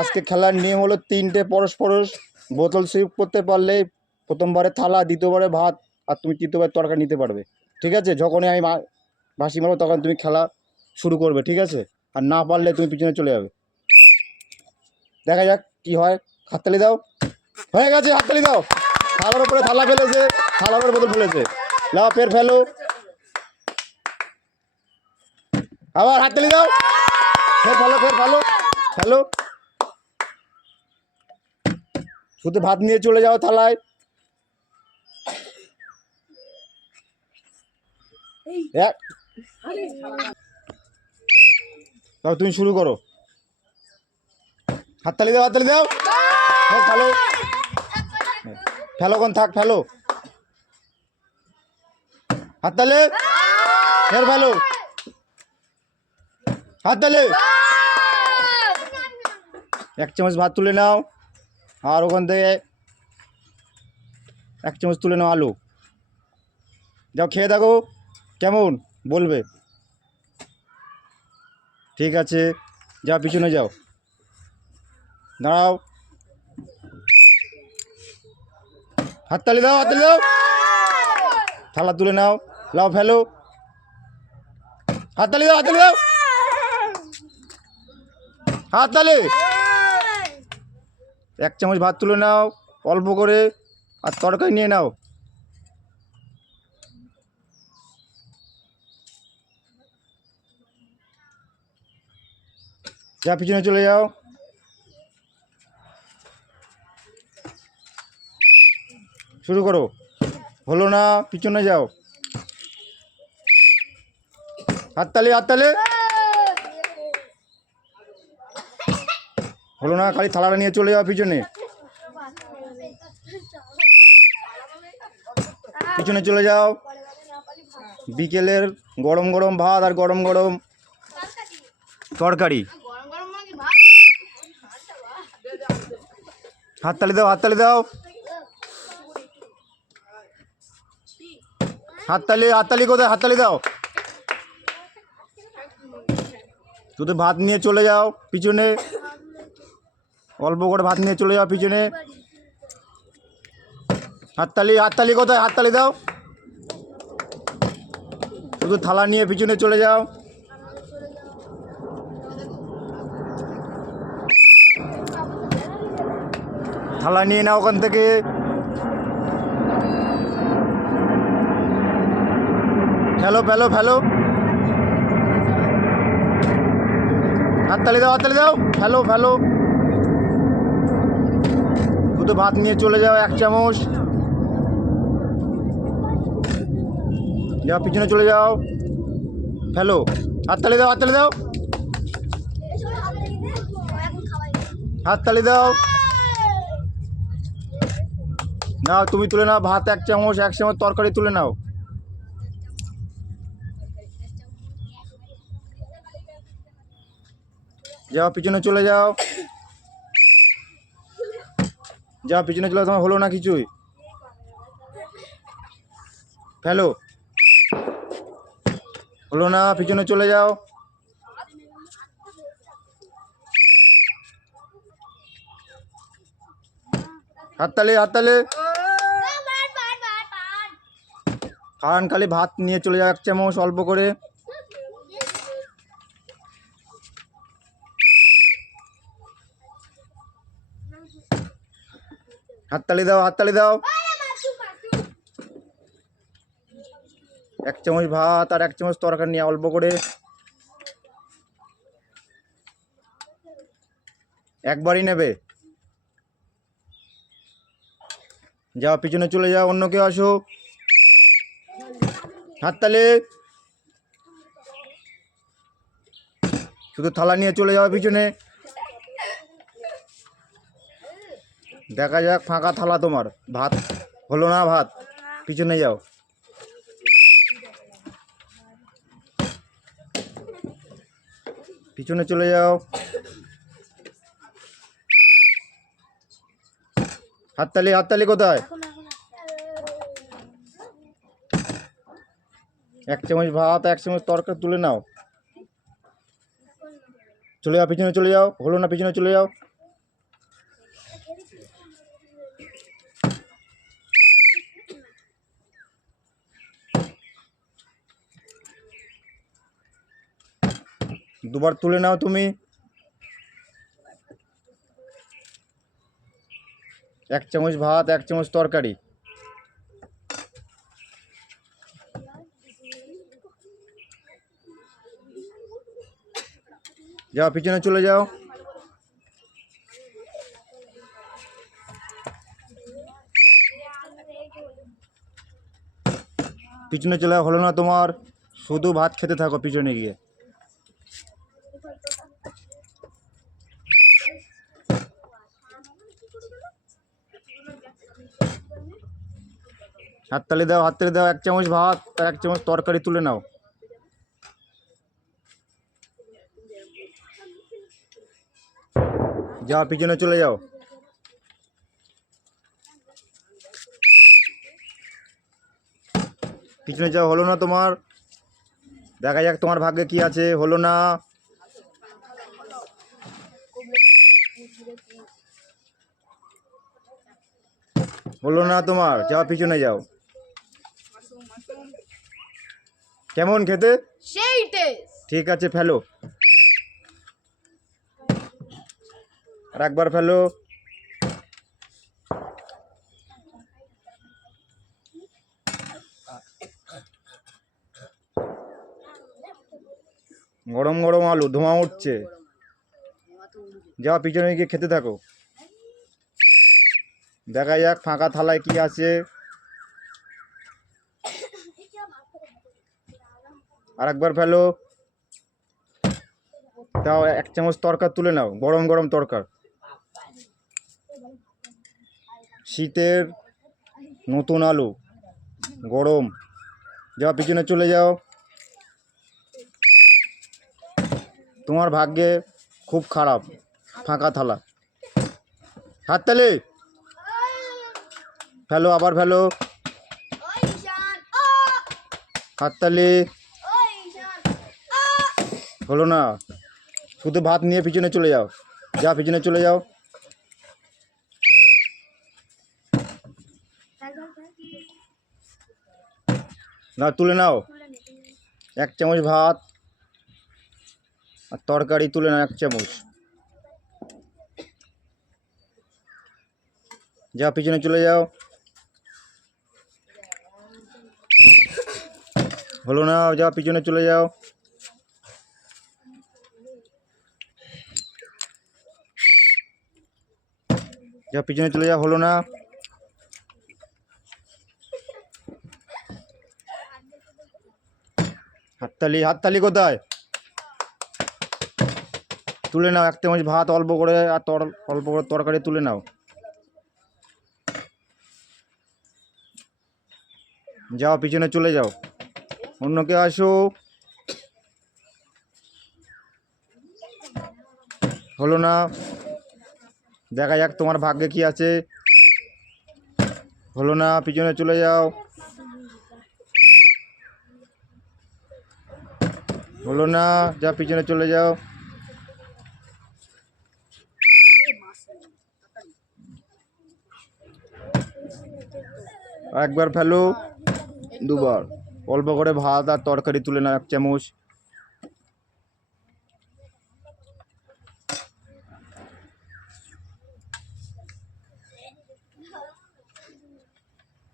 আজকে খেলার নিয়ম হলো 3টে পরস্পরস বোতল সুইপ করতে পারলে প্রথমবারে থালা, দ্বিতীয়বারে ভাত, আর তুমি তৃতীয়বার তরকারি নিতে পারবে। ঠিক আছে? যখনই আমি বাঁশি মারবো তখন তুমি খেলা শুরু করবে। ঠিক আছে? আর না পারলে তুমি পিছনে চলে যাবে। দেখা যাক কি হয়। হাততালি দাও। হয়ে গেছে, হাততালি দাও। থালার উপরে থালা ফেলেছে, থালার উপরে বোতল ফেলেছে। লাও, ফের ফেলো। আবার হাততালি দাও। ফের ফেলো, ফের ফেলো, ফেলো। শুধু ভাত নিয়ে চলে যাও থালায়। তুমি শুরু করো। হাততালি দাও, হাততালি দাও। ফেলো, ফেলো, কোন থাক, ফেলো। হাততালি, ফের ফেলো। হাততালি। 1 চামচ ভাত তুলে নাও। আর ওখান থেকে 1 চামচ তুলে নাও আলু। যাও খেয়ে দেখো কেমন, বলবে। ঠিক আছে, যাও পিছনে যাও, দাঁড়াও। হাততালি দাও, হাততালি দাও। থালা তুলে নাও, লাও, ফেলো। হাততালি দাও, হাততালি দাও। হাততালি। 1 চামচ ভাত তুলে নাও অল্প করে, আর তরকারি নিয়ে নাও। যা পিছনে চলে যাও। শুরু করো। হলো না, পিছনে যাও। হাততালি, হাততালি। হলো না, খালি থালাটা নিয়ে চলে যাও পিছনে। পিছনে চলে যাও। বিকেলের গরম গরম ভাত আর গরম গরম তরকারি। হাততালি দাও, হাততালি দাও। হাততালি, হাততালি কোথায়? হাততালি দাও। শুধু ভাত নিয়ে চলে যাও পিছনে, অল্প করে ভাত নিয়ে চলে যাও পিছনে। হাততালি, হাততালি কোথায়? হাততালি দাও। শুধু থালা নিয়ে পিছনে চলে যাও। থালা নিয়ে নাও ওখান থেকে। ফেলো, ফেলো, ফেলো। হাততালি দাও, হাততালি দাও। ফেলো, ফেলো। শুধু ভাত নিয়ে চলে যাও 1 চামচ। যাও পিছনে চলে যাও। ফেলো। হাততালি দাও, হাততালি দাও। হাততালি দাও। নাও, তুমি তুলে নাও ভাত 1 চামচ, 1 চামচ তরকারি তুলে নাও। যাও পিছনে চলে যাও। যাও পিছনে চলে যাও, তোমার হলো না কিছুই। ফেলো। হলো না, পিছনে চলে যাও। হাততালি, হাততালি। কারণ খালি ভাত নিয়ে চলে যাও 1 চামচ অল্প করে। হাততালি দাও, হাততালি দাও। 1 চামচ ভাত আর 1 চামচ তরকারি নিয়ে অল্প করে। একবারই নেবে। যাও পিছনে চলে যাও, অন্য কেউ আসো। হাততালি। শুধু থালা নিয়ে চলে যাও পিছনে। দেখা যাক, ফাঁকা থালা তোমার। ভাত হলো না, ভাত। পিছনে যাও। পিছনে চলে যাও। হাততালি, হাততালি কোথায়? 1 চামচ ভাত, 1 চামচ তরকারি তুলে নাও। চলে যাও পিছনে চলে যাও। হলো না, পিছনে চলে যাও। দুবার তুলে নাও তুমি। 1 চামচ ভাত, 1 চামচ তরকারি। যাও পিছনে চলে যাও। পিছনে চলে হলো না তোমার, শুধু ভাত খেতে থাকো পিছনে গিয়ে। হাততালি দাও, হাততালি দাও। 1 চামচ ভাত আর 1 চামচ তরকারি তুলে নাও। যাও পিছনে চলে যাও। পিছনে যাও, হলো না তোমার। দেখা যাক তোমার ভাগ্যে কি আছে। হলো না, হলো না তোমার। যাও পিছনে যাও। কেমন খেতে? সেই টেস্ট। ঠিক আছে, ফেলো। আর একবার ফেলো। গরম গরম আলু, ধোঁয়া উঠছে। যাও পিছনে গিয়ে খেতে থাকো। দেখা যাক ফাঁকা থালায় কি আছে। আর একবার ফেলো। তাও 1 চামচ তরকার তুলে নাও, গরম গরম তরকার। শীতের নতুন আলু, গরম। যাও পিছনে চলে যাও। তোমার ভাগ্যে খুব খারাপ, ফাঁকা থালা। হাততালি। ফেলো, আবার ফেলো। হাততালি। হলো না, শুধু ভাত নিয়ে পিছনে চলে যাও। যা পিছনে চলে যাও। না, তুলে নাও। 1 চামচ ভাত আর তরকারি তুলে নাও, 1 চামচ। যা পিছনে চলে যাও। হলো না, যা পিছনে চলে যাও। যা পিছনে চলে যাও। হলো না। হাততালি, হাততালি কোথায়? তুলে নাও 1 চামচ ভাত অল্প করে, আর অল্প করে তরকারি তুলে নাও। যাও পিছনে চলে যাও। অন্য কেউ আসো। হলো না, দেখা যাক তোমার ভাগ্যে কি আছে। হলো না, পিছনে চলে যাও। হলো না, যা পিছনে চলে যাও। একবার ফেলো, দুবার। অল্প করে ভাত আর তরকারি তুলে নাও, 1 চামচ।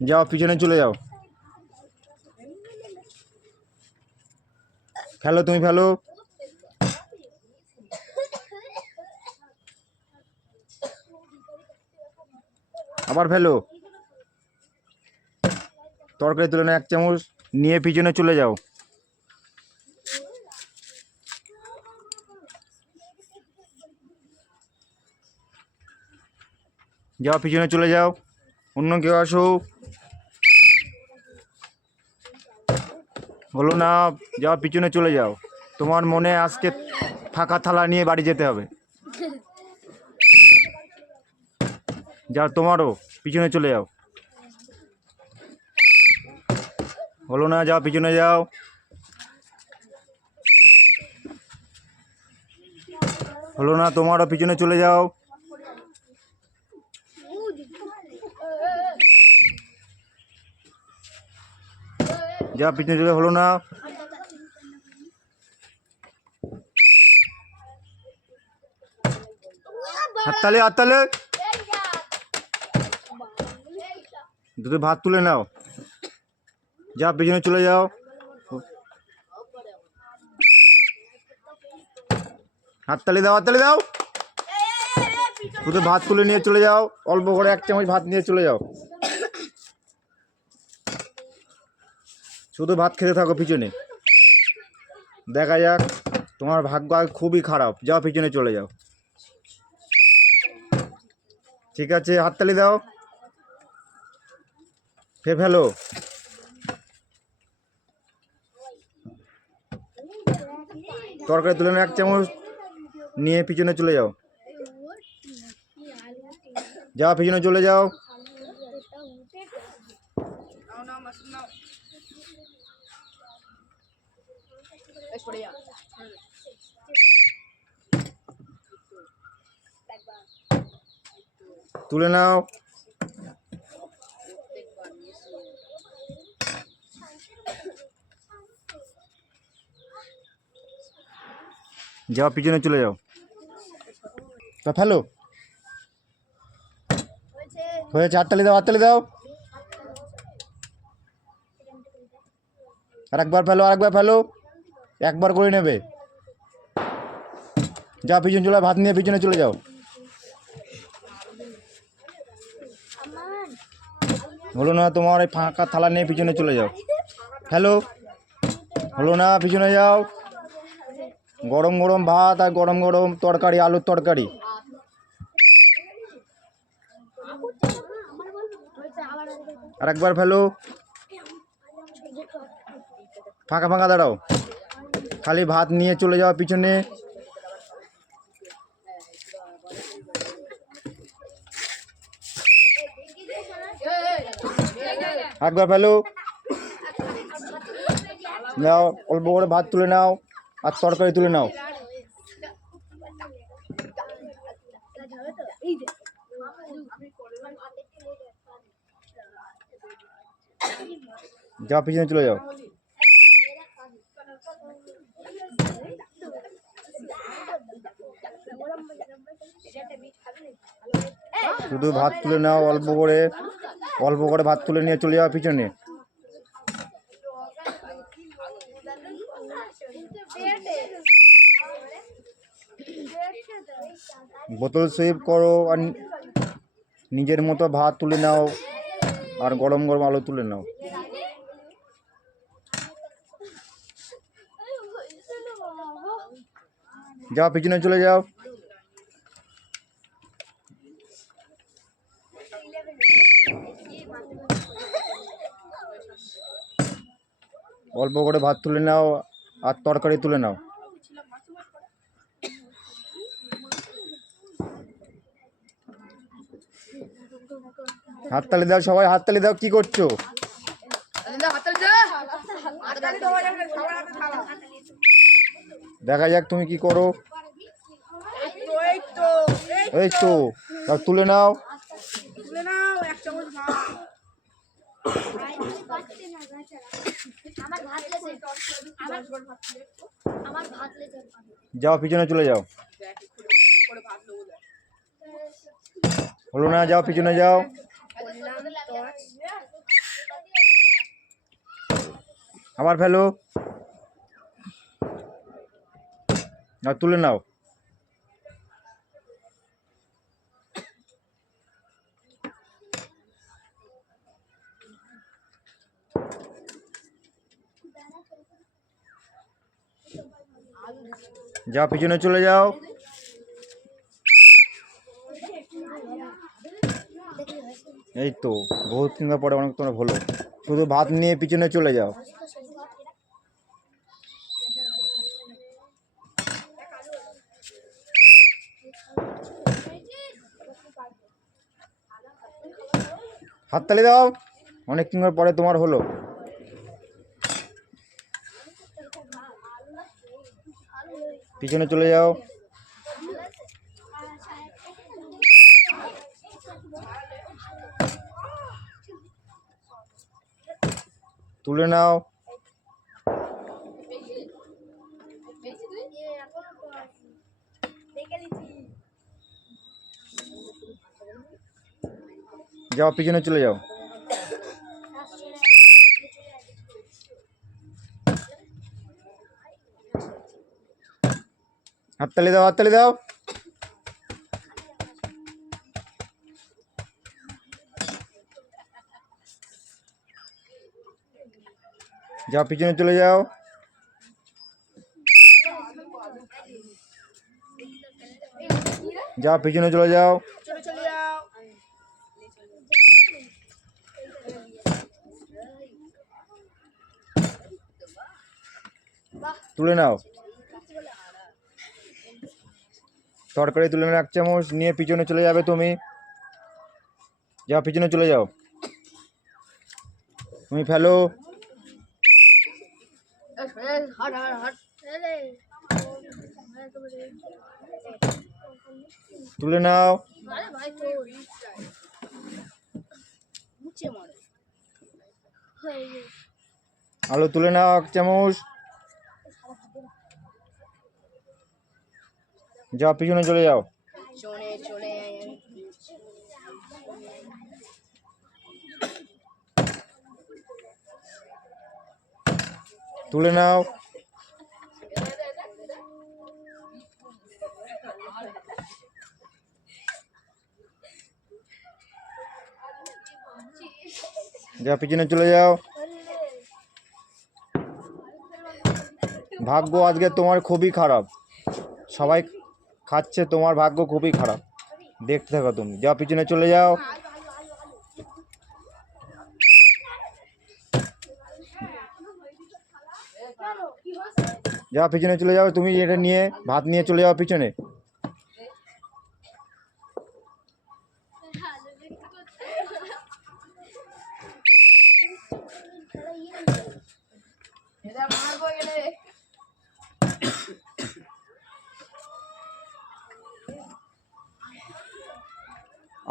যাও পিছনে চলে যাও। ফেলো, তুমি ফেলো। আবার ফেলো। তরকারি তুলে নাও 1 চামচ, নিয়ে পিছনে চলে যাও। যাও পিছনে চলে যাও। অন্য কেউ আসো। হলো না, যাও পিছনে চলে যাও। তোমার মনে আজকে ফাঁকা থালা নিয়ে বাড়ি যেতে হবে। যাও, তোমারও পিছনে চলে যাও। হলো না, যাও পিছনে যাও। হলো না, তোমারও পিছনে চলে যাও। যা পিছনে চলে। হলো না, হাততালি হাততালি। দুটো ভাত তুলে নাও, যাও পিছনে চলে যাও। হাততালি দাও হাততালি দাও। দুটো ভাত তুলে নিয়ে চলে যাও, অল্প করে 1 চামচ ভাত নিয়ে চলে যাও। শুধু ভাত খেতে থাকো পিছনে। দেখা যাক, তোমার ভাগ্য খুবই খারাপ। যাও পিছনে চলে যাও। ঠিক আছে, হাততালি দাও। ফেলো। তরকারি তুলে নাও 1 চামচ নিয়ে পিছনে চলে যাও। যাও পিছনে চলে যাও। তুলে নাও। যাও পিছনে চলে যাও। তা ফেলো। হয়েছে, হাততালি দাও হাততালি দাও। আরেকবার ফেলো আরেকবার ফেলো, একবার করে নেবে। যাও পিছনে চলে, ভাত নিয়ে পিছনে চলে যাও। হলো না তোমার, এই ফাঁকা থালা নিয়ে পিছনে চলে যাও। হ্যালো, হলো না, পিছনে যাও। গরম গরম ভাত আর গরম গরম তরকারি, আলুর তরকারি। আরেকবার ফেলো। ফাঁকা ফাঁকা দাঁড়াও, খালি ভাত নিয়ে চলে যাও পিছনে। একবার ফেলো। নাও, অল্প করে ভাত তুলে নাও আর তরকারি তুলে নাও। যাও পিছনে চলে যাও। শুধু ভাত তুলে নাও, অল্প করে ভাত তুলে নিয়ে চলে যাও পিছনে। বোতল সেভ করো আর নিজের মতো ভাত তুলে নাও আর গরম গরম আলু তুলে নাও। যাও পিছনে চলে যাও। অল্প করে ভাত তুলে নাও আর তরকারি তুলে নাও। হাততালি দাও সবাই, হাততালি দাও। কি করছো? দেখা যাক তুমি কি করো। এই তো, তাও তুলে নাও। যাও পিছনে চলে যাও। হলো না, যাও পিছনে যাও। আবার ফেলো আর তুলে নাও। যাও পিছনে চলে যাও। এই তো, বহুত দিন পরে অনেক তোমার হলো। শুধু ভাত নিয়ে পিছনে চলে যাও। হাততালি দাও, অনেক দিন পরে তোমার হলো। পিছনে চলে যাও। তুলে নাও। যাও পিছনে চলে যাও। হাততালি দাও, হাততালি দাও। যাও পিছনে চলে যাও। যাও পিছনে চলে যাও। তুলে নাও, তরকারি তুলে নাও 1 চামচ, নিয়ে পিছনে চলে যাবে তুমি। যাও পিছনে চলে যাও। তুমি ফেলো। তুলে নাও। আলু তুলে নাও 1 চামচ। যাও পিছনে চলে যাও। তুলে নাও। যাও পিছনে চলে যাও। ভাগ্য আজকে তোমার খুবই খারাপ, সবাই খাচ্ছে, তোমার ভাগ্য খুবই খারাপ। দেখতে থাকো তুমি। যাও পিছনে চলে যাও। যাও পিছনে চলে যাও। তুমি এটা নিয়ে ভাত নিয়ে চলে যাও পিছনে।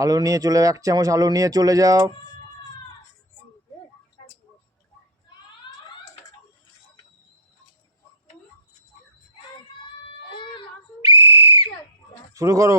আলু নিয়ে চলে 1 চামচ আলু নিয়ে চলে যাও। শুরু করো।